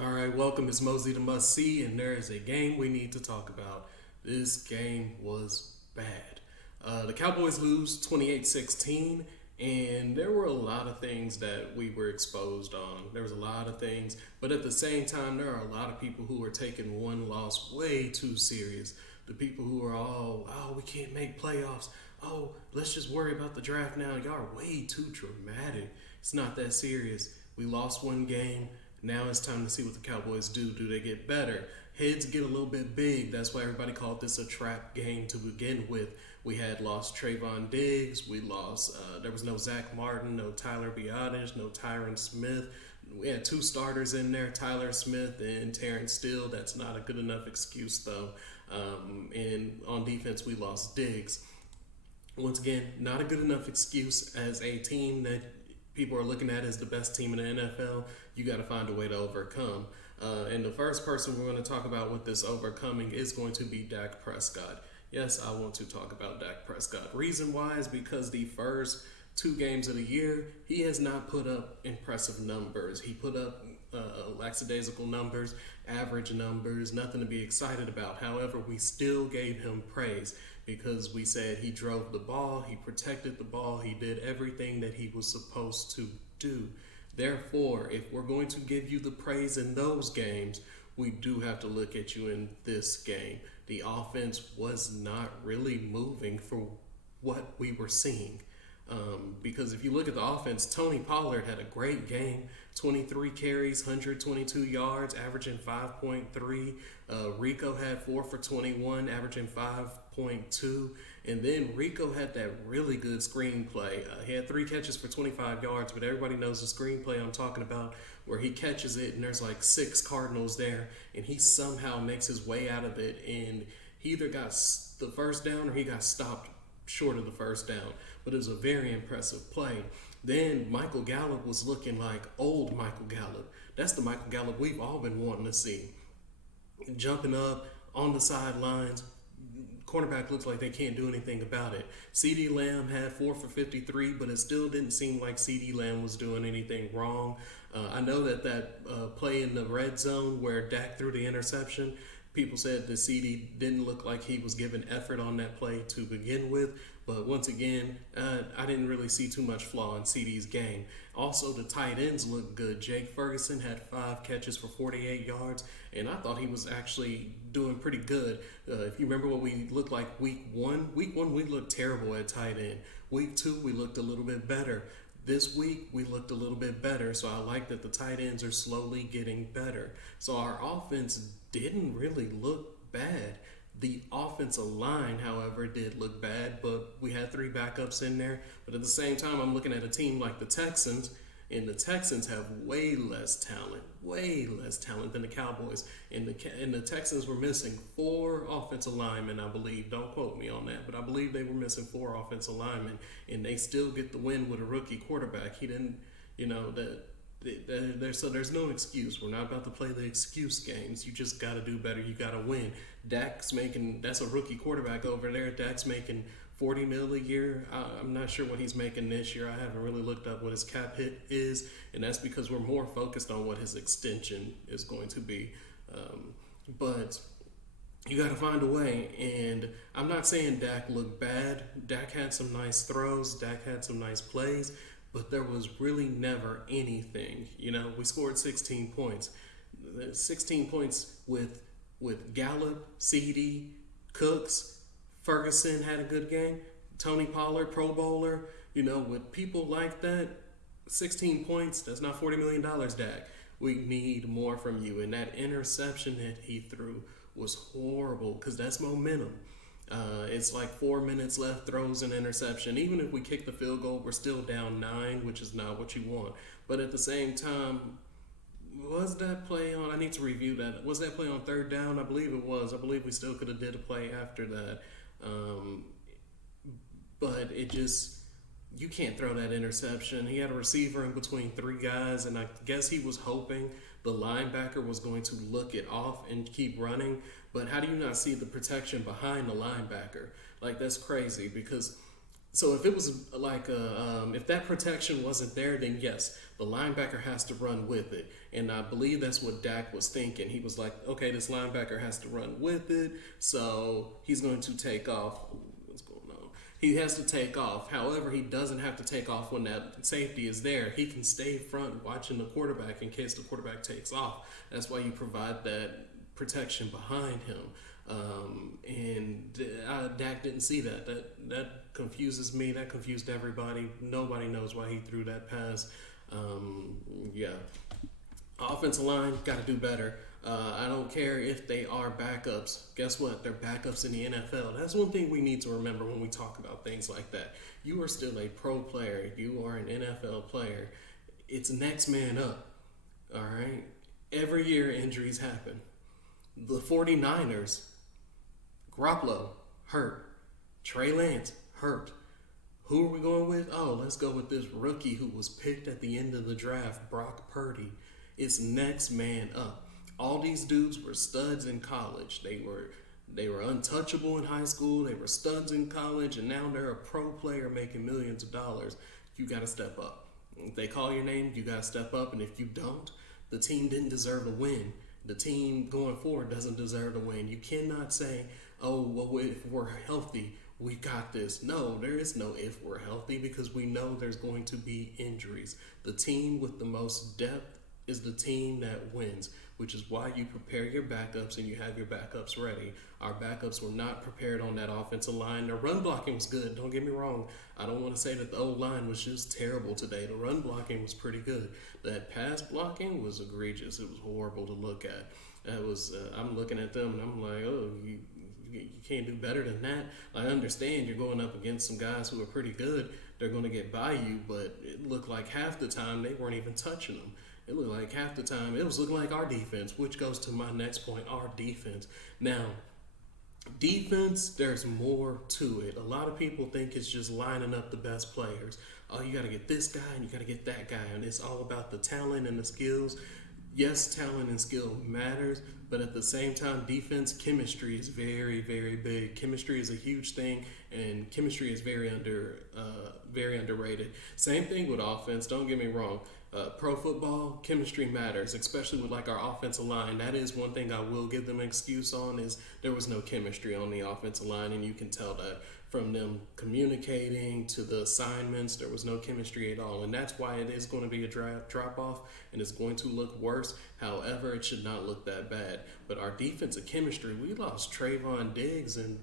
All right, welcome. It's Mosey the Must See, and there is a game we need to talk about. This game was bad. The Cowboys lose 28-16, and there were a lot of things that we were exposed on. There was a lot of things, but at the same time, there are a lot of people who are taking one loss way too serious. The people who are all, oh, we can't make playoffs. Oh, let's just worry about the draft now. Y'all are way too dramatic. It's not that serious. We lost one game. Now it's time to see what the Cowboys do. Do they get better? Heads get a little bit big. That's why everybody called this a trap game to begin with. We had lost Trayvon Diggs. We lost, there was no Zach Martin, no Tyler Biotis, no Tyron Smith. We had two starters in there, Tyler Smith and Terrence Steele. That's not a good enough excuse, though. And on defense, we lost Diggs. Once again, not a good enough excuse as a team that people are looking at as the best team in the NFL. You got to find a way to overcome. And the first person we're going to talk about with this overcoming is going to be Dak Prescott. Yes, I want to talk about Dak Prescott. Reason why is because the first two games of the year, he has not put up impressive numbers. He put up lackadaisical numbers, average numbers, nothing to be excited about. However, we still gave him praise because we said he drove the ball, he protected the ball, he did everything that he was supposed to do. Therefore, if we're going to give you the praise in those games, we do have to look at you in this game. The offense was not really moving for what we were seeing. Because if you look at the offense, Tony Pollard had a great game, 23 carries, 122 yards, averaging 5.3. Rico had 4 for 21, averaging 5.2. And then Rico had that really good screenplay. He had 3 catches for 25 yards, but everybody knows the screenplay I'm talking about, where he catches it and there's like 6 Cardinals there, and he somehow makes his way out of it, and he either got the first down or he got stopped short of the first down. But it was a very impressive play. Then Michael Gallup was looking like old Michael Gallup. That's the Michael Gallup we've all been wanting to see. Jumping up on the sidelines. Cornerback looks like they can't do anything about it. CeeDee Lamb had 4 for 53, but it still didn't seem like CeeDee Lamb was doing anything wrong. I know that play in the red zone where Dak threw the interception, people said that CeeDee didn't look like he was giving effort on that play to begin with. But once again, I didn't really see too much flaw in CeeDee's game. Also, the tight ends looked good. Jake Ferguson had 5 catches for 48 yards, and I thought he was actually doing pretty good. If you remember what we looked like week one we looked terrible at tight end. Week 2, we looked a little bit better. This week, we looked a little bit better, so I like that the tight ends are slowly getting better. So our offense didn't really look bad. The offensive line, however, did look bad, but we had 3 backups in there. But at the same time, I'm looking at a team like the Texans, and the Texans have way less talent than the Cowboys. And the Texans were missing 4 offensive linemen, I believe. Don't quote me on that, but I believe they were missing 4 offensive linemen, and they still get the win with a rookie quarterback. He didn't, so there's no excuse. We're not about to play the excuse games. You just got to do better. You got to win. That's a rookie quarterback over there. Dak's making $40 million a year. I'm not sure what he's making this year. I haven't really looked up what his cap hit is, and that's because we're more focused on what his extension is going to be. But you got to find a way, and I'm not saying Dak looked bad. Dak had some nice throws. Dak had some nice plays, but there was really never anything. We scored 16 points. 16 points with Gallup, CeeDee, Cooks, Ferguson had a good game. Tony Pollard, Pro Bowler. With people like that, 16 points, that's not $40 million, Dak. We need more from you. And that interception that he threw was horrible because that's momentum. It's like 4 minutes left, throws an interception. Even if we kick the field goal, we're still down 9, which is not what you want. But at the same time, was that play on? I need to review that. Was that play on 3rd down? I believe it was. I believe we still could have did a play after that. But it just, you can't throw that interception. He had a receiver in between 3 guys, and I guess he was hoping the linebacker was going to look it off and keep running. But how do you not see the protection behind the linebacker? Like, that's crazy because So if it was like if that protection wasn't there, then yes, the linebacker has to run with it, and I believe that's what Dak was thinking. He was like, okay, this linebacker has to run with it, so he's going to take off. What's going on? He has to take off. However, he doesn't have to take off when that safety is there. He can stay front watching the quarterback in case the quarterback takes off. That's why you provide that protection behind him. And Dak didn't see that. That confuses me. That confused everybody. Nobody knows why he threw that pass. Yeah, offensive line got to do better. I don't care if they are backups. Guess what? They're backups in the NFL. That's one thing we need to remember when we talk about things like that. You are still a pro player. You are an NFL player. It's next man up. All right. Every year injuries happen. The 49ers, Garoppolo, hurt. Trey Lance, hurt. Who are we going with? Oh, let's go with this rookie who was picked at the end of the draft, Brock Purdy. It's next man up. All these dudes were studs in college. They were untouchable in high school. They were studs in college, and now they're a pro player making millions of dollars. You got to step up. If they call your name, you got to step up, and if you don't, the team didn't deserve to win. The team going forward doesn't deserve to win. You cannot say, oh, well, if we're healthy, we got this. No, there is no if we're healthy because we know there's going to be injuries. The team with the most depth is the team that wins, which is why you prepare your backups and you have your backups ready. Our backups were not prepared on that offensive line. Their run blocking was good. Don't get me wrong. I don't want to say that the old line was just terrible today. The run blocking was pretty good. That pass blocking was egregious. It was horrible to look at. I'm looking at them and I'm like, oh, you can't do better than that. I understand you're going up against some guys who are pretty good. They're going to get by you, but it looked like half the time they weren't even touching them. It looked like half the time it was looking like our defense, which goes to my next point, our defense. Now, defense, there's more to it. A lot of people think it's just lining up the best players. Oh, you got to get this guy and you got to get that guy, and it's all about the talent and the skills. Yes, talent and skill matters, but at the same time, defense chemistry is very, very big. Chemistry is a huge thing, and chemistry is very underrated. Same thing with offense. Don't get me wrong. Pro football, chemistry matters, especially with like our offensive line. That is one thing I will give them an excuse on is there was no chemistry on the offensive line, and you can tell that from them communicating to the assignments. There was no chemistry at all, and that's why it is going to be a drop off, and it's going to look worse. However, it should not look that bad. But our defensive chemistry, we lost Trayvon Diggs and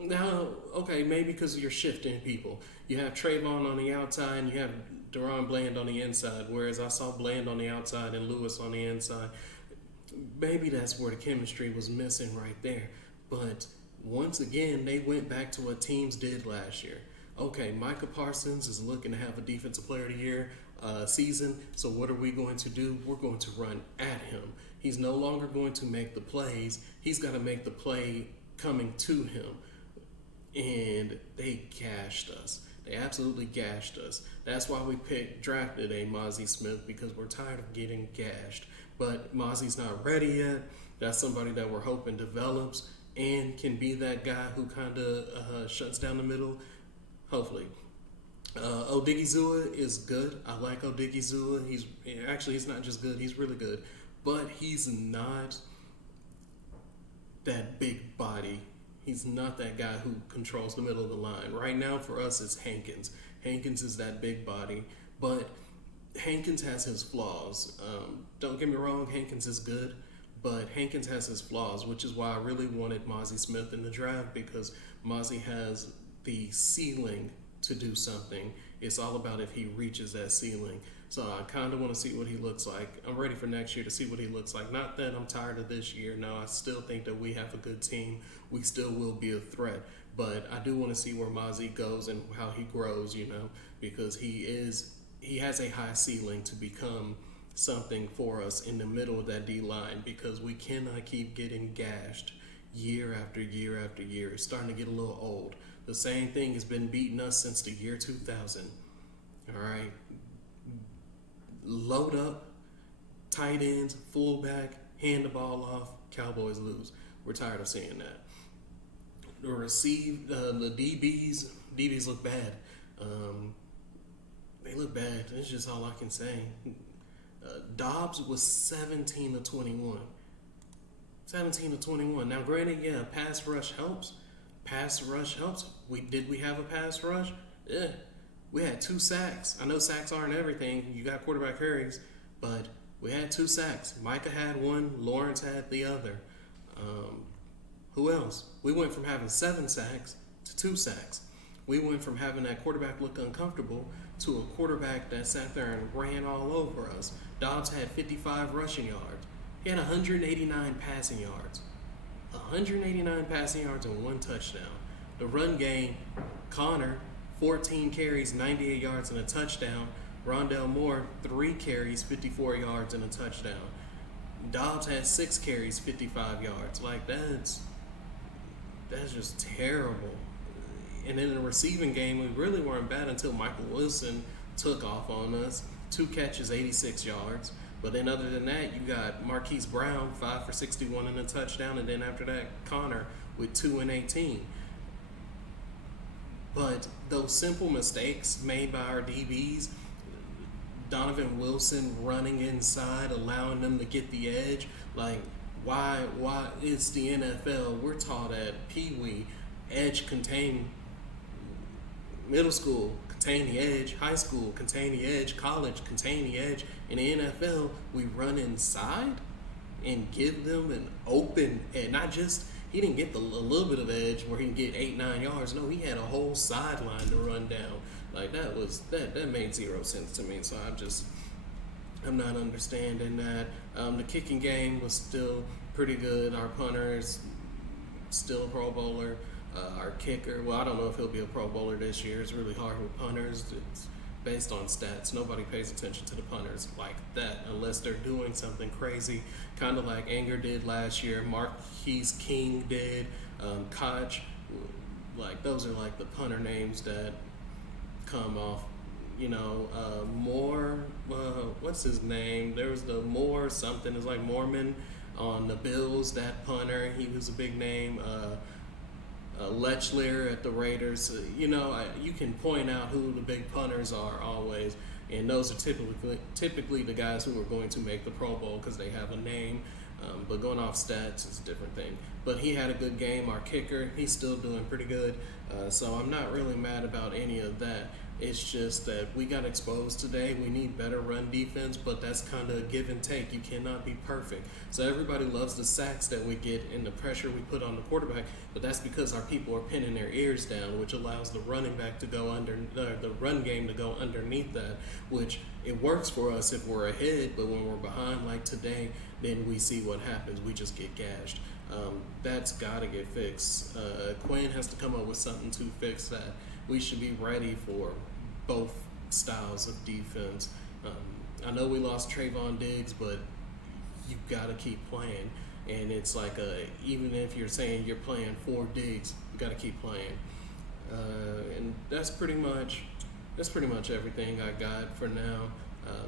now, okay, maybe because you're shifting people. You have Trayvon on the outside and you have Deron Bland on the inside, whereas I saw Bland on the outside and Lewis on the inside. Maybe that's where the chemistry was missing right there. But once again, they went back to what teams did last year. Okay, Micah Parsons is looking to have a Defensive Player of the Year season, so what are we going to do? We're going to run at him. He's no longer going to make the plays. He's got to make the play coming to him. And they gashed us. They absolutely gashed us. That's why we drafted a Mozzie Smith, because we're tired of getting gashed. But Mozzie's not ready yet. That's somebody that we're hoping develops and can be that guy who kind of shuts down the middle, hopefully. Odigizua is good. I like Odigizua. He's not just good, he's really good. But he's not that big body. He's not that guy who controls the middle of the line. Right now for us it's Hankins. Hankins is that big body, but Hankins has his flaws. Don't get me wrong, Hankins is good, but Hankins has his flaws, which is why I really wanted Mozzie Smith in the draft, because Mozzie has the ceiling to do something. It's all about if he reaches that ceiling. So I kind of want to see what he looks like. I'm ready for next year to see what he looks like. Not that I'm tired of this year. No, I still think that we have a good team. We still will be a threat. But I do want to see where Mozzie goes and how he grows, because he has a high ceiling to become something for us in the middle of that D line, because we cannot keep getting gashed year after year after year. It's starting to get a little old. The same thing has been beating us since the year 2000. All right. Load up, tight ends, fullback, hand the ball off, Cowboys lose. We're tired of seeing that. the DBs look bad. Um, they look bad. That's just all I can say. Dobbs was 17 to 21. 17 to 21. Now, granted, yeah, pass rush helps. Pass rush helps. We have a pass rush? Yeah. We had 2 sacks. I know sacks aren't everything. You got quarterback hurries, but we had 2 sacks. Micah had one. Lawrence had the other. Who else? We went from having 7 sacks to 2 sacks. We went from having that quarterback look uncomfortable to a quarterback that sat there and ran all over us. Dobbs had 55 rushing yards. He had 189 passing yards. 189 passing yards and 1 touchdown. The run game, Connor, 14 carries, 98 yards and a touchdown. Rondell Moore, 3 carries, 54 yards and a touchdown. Dobbs had 6 carries, 55 yards. Like, that's just terrible. And in the receiving game, we really weren't bad until Michael Wilson took off on us. 2 catches, 86 yards. But then other than that, you got Marquise Brown, 5 for 61 and a touchdown. And then after that, Connor with 2 and 18. But those simple mistakes made by our DBs, Donovan Wilson running inside, allowing them to get the edge, like, why it's the NFL. We're taught at Pee Wee, edge contain, middle school contain the edge, high school contain the edge, college contain the edge. In the NFL, we run inside and give them an open edge. Not just, he didn't get a little bit of edge where he can get 8-9 yards. No, he had a whole sideline to run down. Like, that made zero sense to me. So I'm not understanding that. The kicking game was still pretty good. Our punter is still a Pro Bowler. Our kicker, well, I don't know if he'll be a Pro Bowler this year. It's really hard with punters. It's based on stats. Nobody pays attention to the punters like that unless they're doing something crazy, kind of like Anger did last year. Marquise King did. Koch, like, those are like the punter names that come off. Moore, what's his name? There was the Moore something. It's like Mormon on the Bills, that punter. He was a big name. Lechler at the Raiders. You can point out who the big punters are always, and those are typically the guys who are going to make the Pro Bowl because they have a name. But going off stats is a different thing. But he had a good game. Our kicker, he's still doing pretty good. So I'm not really mad about any of that. It's just that we got exposed today. We need better run defense, but that's kind of a give and take. You cannot be perfect. So everybody loves the sacks that we get and the pressure we put on the quarterback, but that's because our people are pinning their ears down, which allows the running back to go under the run game to go underneath that, which it works for us if we're ahead, but when we're behind like today, then we see what happens. We just get gashed. That's got to get fixed. Quinn has to come up with something to fix that. We should be ready for both styles of defense. I know we lost Trayvon Diggs, but you got to keep playing. And it's like, even if you're saying you're playing 4 Diggs, you got to keep playing. And that's pretty much everything I got for now.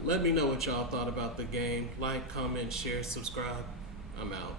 Let me know what y'all thought about the game. Like, comment, share, subscribe. I'm out.